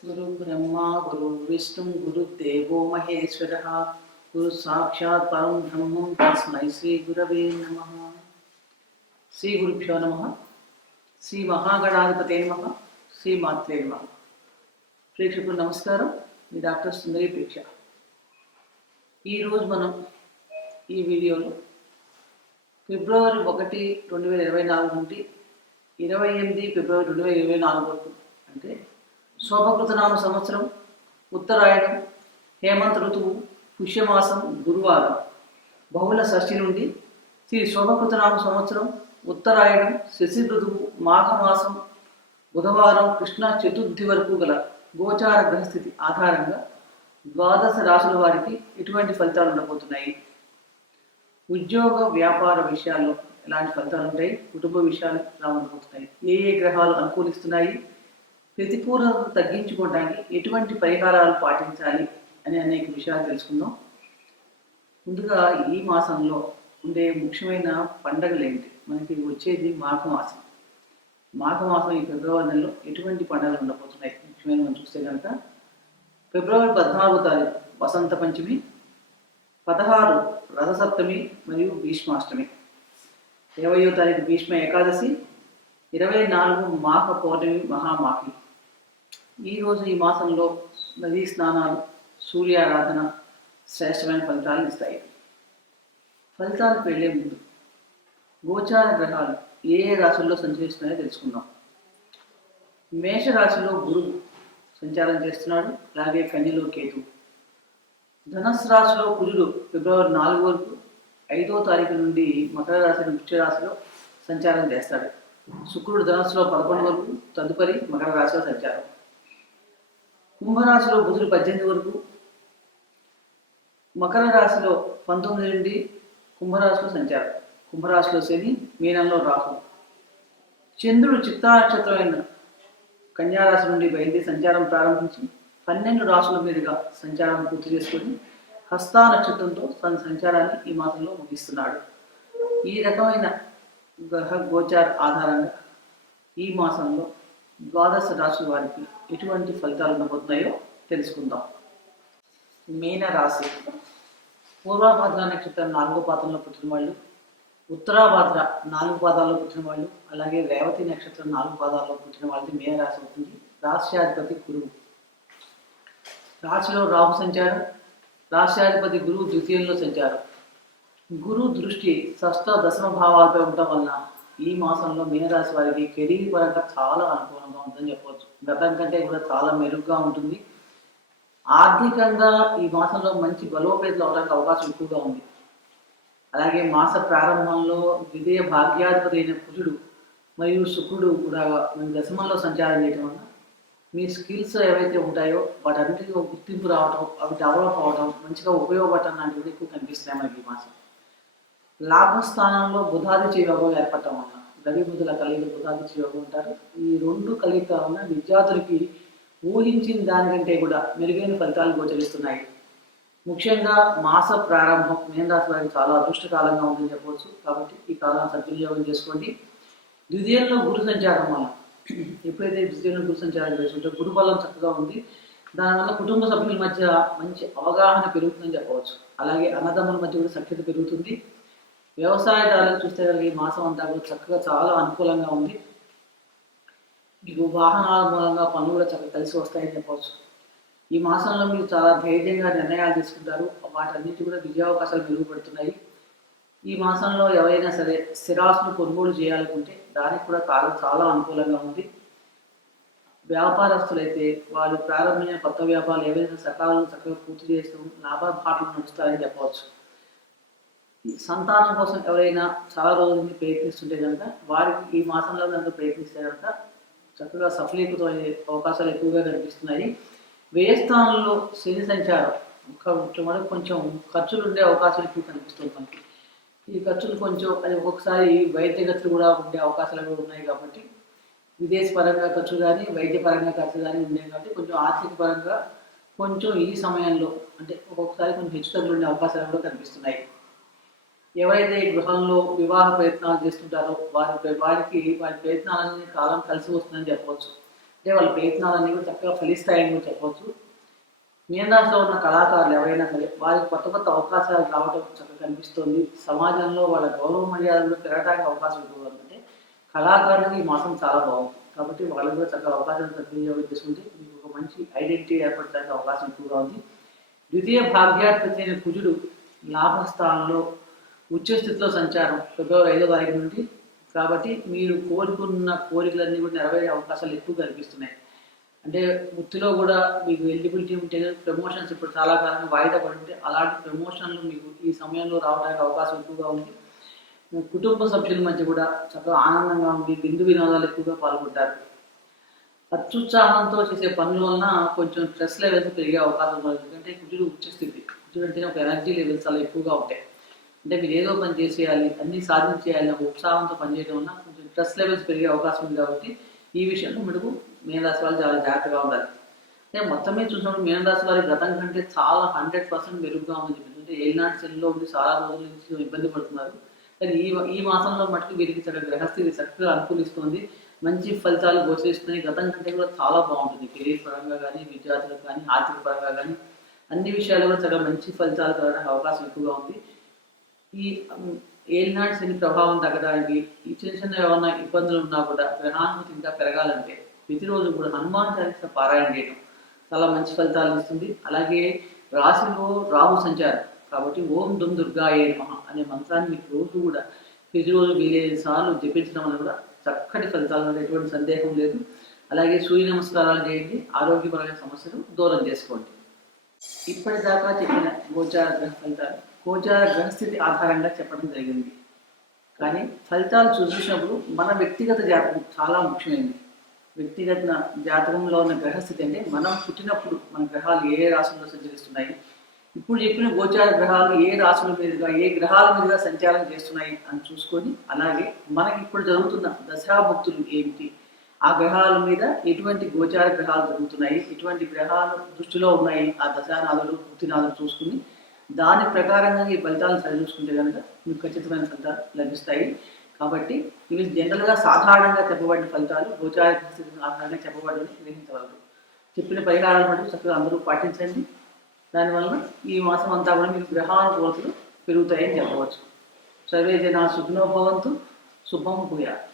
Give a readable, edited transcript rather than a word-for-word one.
गुरु ब्रह्मा गुरु विष्णु गुरुदेवो महेश्वरः गुरु साक्षात् परं ब्रह्म तस्मै श्री गुरवे नमः। श्री गुरुभ्यो नमः। श्री महागणाधिपते नमः। श्री मात्रे नमः। ప్రేక్షకులు నమస్కారం. మీ డాక్టర్ సుందరి ప్రేక్ష. ఈరోజు మనం ఈ వీడియోలో ఫిబ్రవరి 1, 2024 నుండి 28 ఫిబ్రవరి 2024 వరకు అంటే శోభకృతనామ సంవత్సరం, ఉత్తరాయణం, హేమంత ఋతువు, పుష్యమాసం, గురువారం, బహుళ షష్ఠి నుండి శ్రీ శోభకృతనామ సంవత్సరం, ఉత్తరాయణం, శశి ఋతువు, మాఘమాసం, బుధవారం, కృష్ణ చతుర్థి వరకు గల గోచార గ్రహస్థితి ఆధారంగా ద్వాదశ రాశుల వారికి ఎటువంటి ఫలితాలు ఉండబోతున్నాయి, ఉద్యోగ వ్యాపార విషయాల్లో ఎలాంటి ఫలితాలు ఉంటాయి, కుటుంబ విషయాలు ఎలా ఉండబోతున్నాయి, ఏ గ్రహాలు అనుకూలిస్తున్నాయి, ప్రతికూలతను తగ్గించుకోవడానికి ఎటువంటి పరిహారాలు పాటించాలి అని అనేక విషయాలు తెలుసుకుందాం. ముందుగా ఈ మాసంలో ఉండే ముఖ్యమైన పండుగలు ఏంటి? మనకి వచ్చేది మాఘమాసం. మాఘమాసం ఈ ఫిబ్రవరి నెలలో ఎటువంటి పండుగలు ఉండబోతున్నాయి ముఖ్యమైన మనం చూస్తే కనుక ఫిబ్రవరి 14వ తారీఖు వసంత పంచమి, 16 రథసప్తమి మరియు భీష్మాష్టమి, 20వ తారీఖు భీష్మ ఏకాదశి, 24 మాఘ పౌర్ణమి మహామాఘి. ఈరోజు ఈ మాసంలో నదీ స్నానాలు, సూర్యారాధన శ్రేష్టమైన ఫలితాలను ఇస్తాయి. ఫలితాలకు వెళ్ళే ముందు గోచార గ్రహాలు ఏ రాశుల్లో సంచరిస్తున్నాయో తెలుసుకుందాం. మేషరాశిలో గురువు సంచారం చేస్తున్నాడు, అలాగే కన్యలో కేతు. ధనుస్సు రాశిలో కుజుడు ఫిబ్రవరి 4 వరకు 5వ తారీఖు నుండి మకర రాశి వృశ్చిక రాశిలో సంచారం చేస్తాడు. శుక్రుడు ధనుస్సులో 11 వరకు, తదుపరి మకర రాశిలో సంచారం. కుంభరాశిలో బుధుడు 18 వరకు, మకర రాశిలో 19 నుండి కుంభరాశిలో సంచారం. కుంభరాశిలో శని, మీనంలో రాహు. చంద్రుడు చిత్తా నక్షత్రమైన కన్యారాశి నుండి బయలుదేరి సంచారం ప్రారంభించి 12 రాశుల మీదుగా సంచారం పూర్తి చేసుకొని హస్తా నక్షత్రంతో తన సంచారాన్ని ఈ మాసంలో ముగిస్తున్నాడు. ఈ రకమైన గ్రహ గోచార ఆధారంగా ఈ మాసంలో ద్వాదశ రాశుల వారికి ఎటువంటి ఫలితాలు ఉండబోతున్నాయో తెలుసుకుందాం. మీన రాశి. పూర్వభద్ర నక్షత్రం 4వ పాదంలో పుట్టిన వాళ్ళు, ఉత్తరాభద్ర 4 పాదాల్లో పుట్టిన వాళ్ళు, అలాగే రేవతి నక్షత్రం 4 పాదాల్లో పుట్టిన వాళ్ళది మీన రాశి అవుతుంది. రాశ్యాధిపతి గురువు. రాశిలో రాహు సంచారం, రాశ్యాధిపతి గురువు ద్వితీయంలో సంచారం. గురు దృష్టి షష్ఠ దశమ భావాలపై ఉండటం వలన ఈ మాసంలో మీనరాశి వారికి కెరీర్ పరంగా చాలా అనుకూలంగా ఉంటుందని చెప్పవచ్చు. గతం కంటే కూడా చాలా మెరుగ్గా ఉంటుంది. ఆర్థికంగా ఈ మాసంలో మంచి బలోపేతలు అవడానికి అవకాశం ఎక్కువగా ఉంది. అలాగే మాస ప్రారంభంలో ద్వితీయ భాగ్యాధిపతి అయిన కుజుడు మరియు శుక్రుడు కూడా మన దశమంలో సంచారం చేయడం వల్ల మీ స్కిల్స్ ఏవైతే ఉంటాయో వాటన్నిటికీ గుర్తింపు రావటం, అవి డెవలప్ అవడం, మంచిగా ఉపయోగపడటం లాంటివి ఎక్కువ కనిపిస్తున్నాయి మనకి ఈ మాసం. లాభస్థానంలో బుధాదిత్య యోగం ఏర్పడటం వలన, రవి బుధుల కలిగి బుధాదిత్య యోగం ఉంటారు. ఈ 2 కలిగిక వలన విద్యార్థులకి ఊహించిన దానికంటే కూడా మెరుగైన ఫలితాలు గోచరిస్తున్నాయి. ముఖ్యంగా మాస ప్రారంభం మీనరాశి వారికి చాలా అదృష్టకాలంగా ఉందని చెప్పవచ్చు. కాబట్టి ఈ కాలాన్ని సద్వినియోగం చేసుకోండి. ద్వితీయంలో గురు సంచారం వల్ల, ఎప్పుడైతే ద్వితీయంలో గురు సంచారం చేసుకుంటే గురు బలం చక్కగా ఉంది. దానివల్ల కుటుంబ సభ్యుల మధ్య మంచి అవగాహన పెరుగుతుందని చెప్పవచ్చు. అలాగే అన్నదమ్ముల మధ్య కూడా సఖ్యత పెరుగుతుంది. వ్యవసాయదారులకు చూస్తే కనుక ఈ మాసం అంతా కూడా చక్కగా చాలా అనుకూలంగా ఉంది. మీకు వాహనాల మూలంగా పనులు కూడా చక్కగా కలిసి వస్తాయని చెప్పవచ్చు. ఈ మాసంలో మీరు చాలా ధైర్యంగా నిర్ణయాలు తీసుకుంటారు. వాటన్నిటి కూడా విజయావకాశాలు మెరుగుపడుతున్నాయి. ఈ మాసంలో ఎవరైనా సరే స్థిరాస్తులు కొనుగోలు చేయాలనుకుంటే దానికి కూడా కాలం చాలా అనుకూలంగా ఉంది. వ్యాపారస్తులైతే వాళ్ళు ప్రారంభించిన కొత్త వ్యాపారాలు ఏవైనా సకాలంలో చక్కగా పూర్తి చేస్తూ లాభపాఠం నడుస్తారని చెప్పవచ్చు. సంతానం కోసం ఎవరైనా చాలా రోజుల నుంచి ప్రయత్నిస్తుంటే కనుక వారికి ఈ మాసంలో కనుక ప్రయత్నిస్తే కనుక చక్కగా సఫలీకృతం అయ్యే అవకాశాలు ఎక్కువగా కనిపిస్తున్నాయి. వ్యయస్థానంలో శని సంచారం కొంచెం ఖర్చులు ఉండే అవకాశాలు ఎక్కువ కనిపిస్తుంది మనకి. ఈ ఖర్చులు కొంచెం అది ఒక్కొక్కసారి వైద్య ఖర్చులు కూడా ఉండే అవకాశాలు కూడా ఉన్నాయి. కాబట్టి విదేశ పరంగా ఖర్చు కానీ వైద్య పరంగా ఖర్చు కానీ ఉన్నాయి. కాబట్టి కొంచెం ఆర్థిక పరంగా కొంచెం ఈ సమయంలో అంటే ఒక్కొక్కసారి కొంచెం హెచ్చుతగ్గులు ఉండే అవకాశాలు కూడా కనిపిస్తున్నాయి. ఎవరైతే గృహంలో వివాహ ప్రయత్నాలు చేస్తుంటారో వారి ప్రయత్నాలన్నీ కాలం కలిసి వస్తుందని చెప్పవచ్చు. అంటే వాళ్ళ ప్రయత్నాలన్నీ కూడా చక్కగా ఫలిస్తాయని కూడా చెప్పవచ్చు. మీనరాశిలో ఉన్న కళాకారులు ఎవరైనా సరే వారికి కొత్త కొత్త అవకాశాలు రావడం చక్కగా కనిపిస్తుంది. సమాజంలో వాళ్ళ గౌరవ మర్యాదలు పెరగడానికి అవకాశం ఎక్కువగా ఉంది. అంటే కళాకారులకు ఈ మాసం చాలా బాగుంది కాబట్టి వాళ్ళకు కూడా చక్కగా అవకాశాలు సద్వినియోగం చేసుకుంటే మీకు ఒక మంచి ఐడెంటిటీ ఏర్పడడానికి అవకాశం ఎక్కువగా ఉంది. ద్వితీయ భాగ్యాధిపతి అయిన కుజుడు లాభస్థానంలో ఉచ్చస్థితిలో సంచారం ఫిబ్రవరి 5వ తారీఖు నుండి. కాబట్టి మీరు కోరుకున్న కోరికలన్నీ కూడా నెరవేరే అవకాశాలు ఎక్కువ కనిపిస్తున్నాయి. అంటే వృత్తిలో కూడా మీకు ఎలిజిబిలిటీ ఉంటే ప్రమోషన్స్ ఇప్పుడు చాలా కాలంగా వాయిదా పడి ఉంటే అలాంటి ప్రమోషన్లు మీకు ఈ సమయంలో రావడానికి అవకాశం ఎక్కువగా ఉంది. కుటుంబ సభ్యుల మధ్య కూడా చక్కగా ఆనందంగా ఉంది. విందు వినోదాలు ఎక్కువగా పాల్గొంటారు. అత్యుత్సాహంతో చేసే పనుల వలన కొంచెం స్ట్రెస్ లెవెల్స్ పెరిగే అవకాశం ఉంది. ఎందుకంటే కుజుడు ఉచ్చస్థితి, కుజుడు అంటేనే ఒక ఎనర్జీ లెవెల్స్ చాలా ఎక్కువగా ఉంటాయి. అంటే మీరు ఏదో పని చేసేయాలి, అన్నీ సాధించేయాలి, ఉత్సాహంతో పనిచేయడం వల్ల కొంచెం స్ట్రెస్ లెవెల్స్ పెరిగే అవకాశం ఉంది. కాబట్టి ఈ విషయంలో మనకు మీనరాశి వాళ్ళు చాలా జాగ్రత్తగా ఉండాలి. అంటే మొత్తం మీద చూసినప్పుడు మీనరాశి వారి గతం కంటే చాలా 100% మెరుగ్గా ఉంది. ఎందుకంటే ఏలినాటి శనిలో ఉండి చాలా రోజుల నుంచి ఇబ్బంది పడుతున్నారు. కానీ ఈ మాసంలో మటుకు వీరికి చక్కగా గ్రహస్థితి చక్కగా అనుకూలిస్తుంది. మంచి ఫలితాలు గోచరిస్తున్నాయి. గతం కంటే కూడా చాలా బాగుంటుంది. కెరీర్ పరంగా కానీ, విద్యార్థులకు కానీ, ఆర్థిక పరంగా కానీ అన్ని విషయాలు కూడా చక్కగా మంచి ఫలితాలు కలగడానికి అవకాశం ఎక్కువగా ఉంది. ఈ ఏలినాటి శని ప్రభావం తగ్గడానికి ఈ చిన్న చిన్న ఏమన్నా ఇబ్బందులు ఉన్నా కూడా గ్రహానుమతి ఇంకా పెరగాలంటే ప్రతిరోజు కూడా హనుమాన్ చాలీసా పారాయణ చేయడం చాలా మంచి ఫలితాలు ఇస్తుంది. అలాగే రాశిలో రాహు సంచారం కాబట్టి ఓం దుమ్ దుర్గాయే నమః అనే మంత్రాన్ని మీకు రోజు కూడా ప్రతిరోజు వీలైన సార్లు జపించడం వల్ల కూడా చక్కటి ఫలితాలు ఎటువంటి సందేహం లేదు. అలాగే సూర్య నమస్కారాలు చేయండి. ఆరోగ్యపరమైన సమస్యలు దూరం చేసుకోండి. ఇప్పటిదాకా చెప్పిన గోచార గ్రహ ఫలితాలు గోచార గ్రహస్థితి ఆధారంగా చెప్పడం జరిగింది. కానీ ఫలితాలు చూసినప్పుడు మన వ్యక్తిగత జాతకం చాలా ముఖ్యమైనది. వ్యక్తిగత జాతకంలో ఉన్న గ్రహస్థితి అంటే మనం పుట్టినప్పుడు మన గ్రహాలు ఏ రాశుల్లో సంచరిస్తున్నాయి, ఇప్పుడు చెప్పిన గోచార గ్రహాలు ఏ రాశుల మీదుగా ఏ గ్రహాల మీదుగా సంచారం చేస్తున్నాయి అని చూసుకొని, అలాగే మనకి ఇప్పుడు జరుగుతున్న దశాభుక్తులు ఏమిటి, ఆ గ్రహాల మీద ఎటువంటి గోచార గ్రహాలు జరుగుతున్నాయి, ఎటువంటి గ్రహాలు దృష్టిలో ఉన్నాయి, ఆ దశానాథులు భుక్తినాథులు చూసుకుని దాని ప్రకారంగా ఈ ఫలితాలను సరిచూసుకుంటే కనుక మీకు ఖచ్చితమైన ఫలితాలు లభిస్తాయి. కాబట్టి ఇవి జనరల్గా సాధారణంగా చెప్పబడిన ఫలితాలు గోచార పరిస్థితులు ఆధారంగా చెప్పబడి గ్రహించగలరు. చెప్పిన పరిహారాలు మటుకు చక్కగా అందరూ పాటించండి. దానివల్ల ఈ మాసం అంతా కూడా మీకు గ్రహానుకూలతలు పెరుగుతాయని చెప్పవచ్చు. సర్వే జనా సుఖినో భవంతు. శుభం భూయాత్.